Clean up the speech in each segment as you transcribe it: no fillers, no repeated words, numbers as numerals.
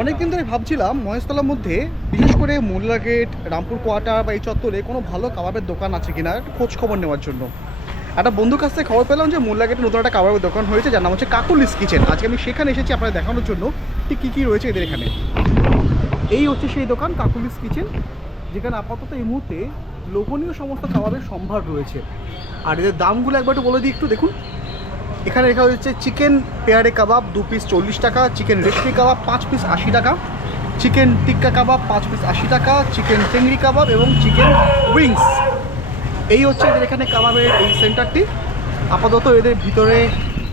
অনেকদিন ধরে ভাবছিলাম মহেশতলার মধ্যে বিশেষ করে মোল্লা গেট, রামপুর কোয়ার্টার বা এই চত্বরে কোনো ভালো কাবাবের দোকান আছে কিনা একটু খোঁজ খবর নেওয়ার জন্য একটা বন্ধুর কাছ থেকে খবর পেলাম যে মোল্লা গেটে নতুন একটা কাবাবের দোকান হয়েছে যার নাম হচ্ছে কাকুলিস কিচেন। আজকে আমি সেখানে এসেছি আপনাদের দেখানোর জন্য ঠিক কী কী রয়েছে এদের এখানে। এই হচ্ছে সেই দোকান কাকুলিস কিচেন, যেখানে আপাতত এই মুহূর্তে লোভনীয় সমস্ত কাবাবের সম্ভার রয়েছে। আর এদের দামগুলো একবার একটু বলে দিই একটু দেখুন। এখানে লেখা হচ্ছে চিকেন পেয়ারে কাবাব 2 পিস 40 টাকা, চিকেন রেশমি কাবাব 5 পিস 80 টাকা, চিকেন টিক্কা কাবাব 5 পিস 80 টাকা, চিকেন টেংরি কাবাব এবং চিকেন উইংস। এই হচ্ছে এদের এখানে কাবাবের এই সেন্টারটি। আপাতত এদের ভিতরে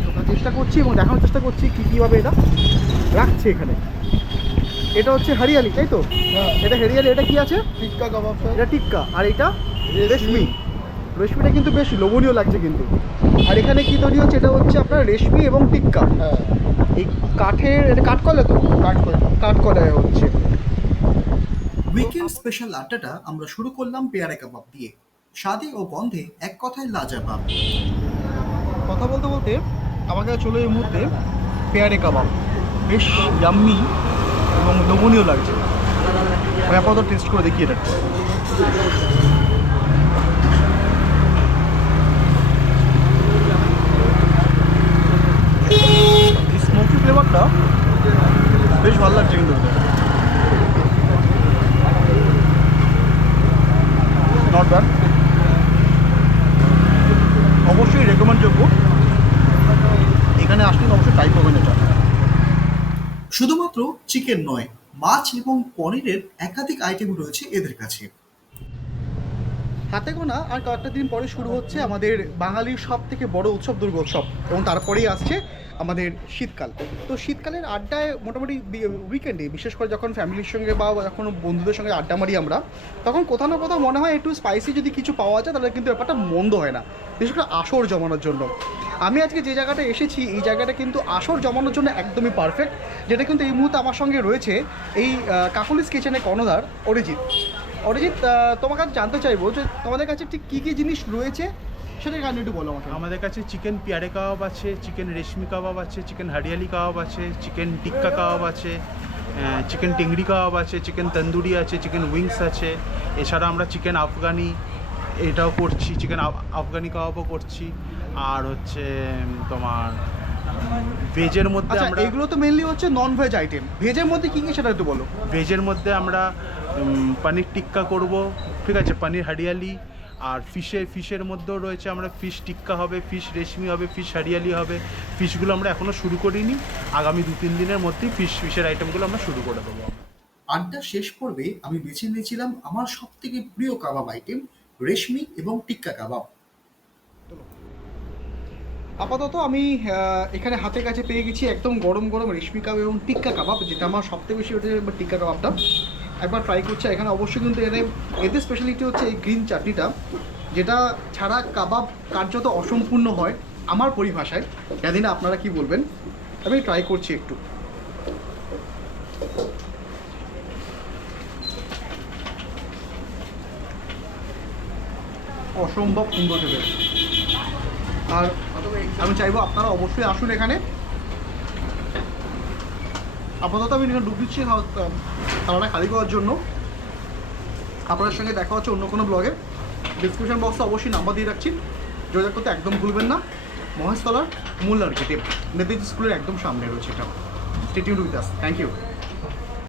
ঢোকার চেষ্টা করছি এবং দেখানোর চেষ্টা করছি কী কীভাবে এটা রাখছে এখানে। এটা হচ্ছে হরিয়ালি, তাই তো? এটা হরিয়ালি। এটা কি আছে? টিক্কা কাবাব। এটা টিক্কা। আর এটা রেশমি। রেশমিটা কিন্তু বেশ লোভনীয় লাগছে কিন্তু। আর এখানে কি তৈরি হচ্ছে? এটা হচ্ছে আপনার রেশমি এবং টিক্কা। হ্যাঁ, এই কাঠের, এটা কাঠকয়লা তো? কাঠকয়লায় হচ্ছে। উইকেন্ড স্পেশাল আড্ডাটা আমরা শুরু করলাম পেয়ারে কাবাব দিয়ে। স্বাদে ও গন্ধে এক কথায় লাজবাব। কথা বলতে বলতে আমাকে চলে এই মুহূর্তে পেয়ারে কাবাব। বেশ ইয়াম্মি এবং লোভনীয় লাগছে। আমি আপাতত টেস্ট করে দেখি এটা। এই স্মোকি ফ্লেভারটা বেশ ভালো লাগছে কিন্তু নট ব্যাড, অবশ্যই রেকমেন্ডযোগ্য। এখানে আসলে অবশ্যই ট্রাই করবেন এটা। শুধুমাত্র চিকেন নয়, মাছ এবং পনিরের একাধিক আইটেম রয়েছে এদের কাছে। হাতে গোনা আর কয়েকটা দিন পরে শুরু হচ্ছে আমাদের বাঙালির সব থেকে বড় উৎসব দুর্গোৎসব, এবং তারপরেই আসছে আমাদের শীতকাল। তো শীতকালের আড্ডায় মোটামুটি উইকেন্ডে বিশেষ করে যখন ফ্যামিলির সঙ্গে বা যখন বন্ধুদের সঙ্গে আড্ডা মারি আমরা, তখন কোথাও না কোথাও মনে হয় একটু স্পাইসি যদি কিছু পাওয়া যায় তাহলে কিন্তু ব্যাপারটা মন্দ হয় না, বিশেষ করে আসর জমানোর জন্য। আমি আজকে যে জায়গাটা এসেছি এই জায়গাটা কিন্তু আসর জমানোর জন্য একদমই পারফেক্ট, যেটা কিন্তু এই মুহূর্তে আমার সঙ্গে রয়েছে এই কাকুলিস কিচেনের কর্ণধার অরিজিৎ। অরিজিৎ, তোমার কাছে জানতে চাইবো যে তোমাদের কাছে ঠিক কী কী জিনিস রয়েছে সেটা কারণে একটু বলো আমাকে। আমাদের কাছে চিকেন পেয়ারে কাবাব আছে, চিকেন রেশমি কাবাব আছে, চিকেন হরিয়ালি কাবাব আছে, চিকেন টিক্কা কাবাব আছে, চিকেন টেংরি কাবাব আছে, চিকেন তন্দুরি আছে, চিকেন উইংস আছে। এছাড়া আমরা চিকেন আফগানি এটাও করছি, চিকেন আফগানি কাবাবও করছি। আর হচ্ছে তোমার ভেজের মধ্যে আচ্ছা, আমরা এগুলো তো মেনলি হচ্ছে নন ভেজ আইটেম। ভেজের মধ্যে কী কী সেটা একটু বলো। ভেজের মধ্যে আমরা পনির টিক্কা করব, ঠিক আছে, পনির হরিয়ালি। আর ফিশের মধ্যেও রয়েছে, আমরা ফিশ টিক্কা হবে, ফিশ রেশমি হবে, ফিশ হরিয়ালি হবে। ফিশগুলো আমরা এখনও শুরু করিনি, আগামী 2-3 দিনের মধ্যেই ফিশের আইটেমগুলো আমরা শুরু করে দেবো। আড্ডা শেষ পর্বে আমি বেছে নিয়েছিলাম আমার সব থেকে প্রিয় কাবাব আইটেম রেশমি এবং টিক্কা কাবাব। আপাতত আমি এখানে হাতের কাছে পেয়ে গেছি একদম গরম গরম রেশমি কাবাব এবং টিক্কা কাবাব, যেটা আমার সবথেকে বেশি ওটা টিক্কা কাবাবটা একবার ট্রাই করছি। এখানে অবশ্যই কিন্তু এদের স্পেশালিটি হচ্ছে এই গ্রিন চাটনিটা, যেটা ছাড়া কাবাব কার্যত অসম্পূর্ণ হয় আমার পরিভাষায়। জানি না আপনারা কি বলবেন, আমি ট্রাই করছি একটু। অসম্ভব সুন্দর খেতে। আর আমি চাইবো আপনারা অবশ্যই আসুন এখানে। আপাতত আমি এখানে ডুব দিচ্ছি থালাটা খালি করার জন্য। আপনার সঙ্গে দেখা হচ্ছে অন্য কোনো ব্লগে। ডিসক্রিপশন বক্সে অবশ্যই নাম্বার দিয়ে রাখছি, যোগাযোগ করতে একদম ভুলবেন না। মহেশতলার মূল মার্কেটে নেতাজি স্কুলের একদম সামনে রয়েছে এটা। Stay tuned with us. Thank you.